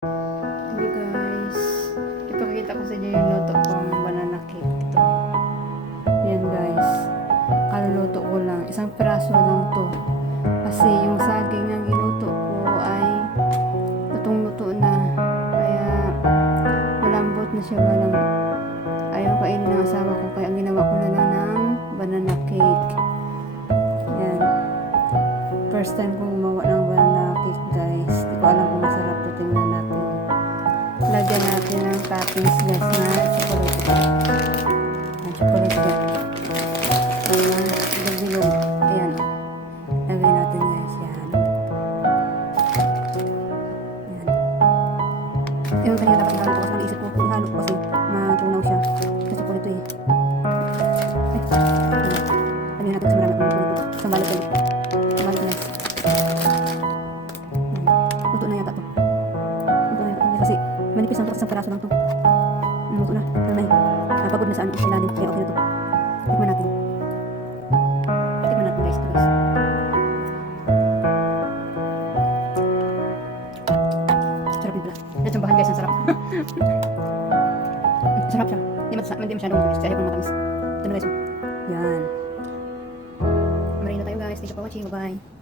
Hello guys, ipakita ko sa inyo yung luto kong banana cake. Ito. Yan guys, kaluluto ko lang. Isang piraso lang to. Kasi yung saging na ginuto ko ay lutong-luto na. Kaya malambot na siya. Ayaw kainin ng asawa ko. Kaya ang ginawa ko na lang ng banana cake. Yan. First time kong gumawa ng banana cake guys. Hindi ko alam kung masarap ito. Tingnan natin. Lagyan natin ng toppings guys na chocolate. Ang chocolate yan. Ayan. Bilog-bilog. Ayan. Lagyan natin guys. Yan. Yan. Yung kanina dapat ihalo ko kasi naisip ko kung ihalo ko kasi matunaw siya. Sa chocolate eh. Ay. Lagyan natin sa marami kong chocolate. Isang balot ulit. Isang balot guys. Luto na yata to. Luto na yata kasi manipis lang ito kasi isang peraso lang ito. Luto na. Nanay. Napagod na sa ilalim. Kaya okay na ito. Tikman natin. Tikman natin guys. Ito guys. Sarap yung pala. Yan sambahan guys. Ang sarap. Sarap siya. Hindi masyadong matamis. Kaya kung matamis. Ito na guys. Yan. Marino tayo guys. Thank you for watching. Bye bye.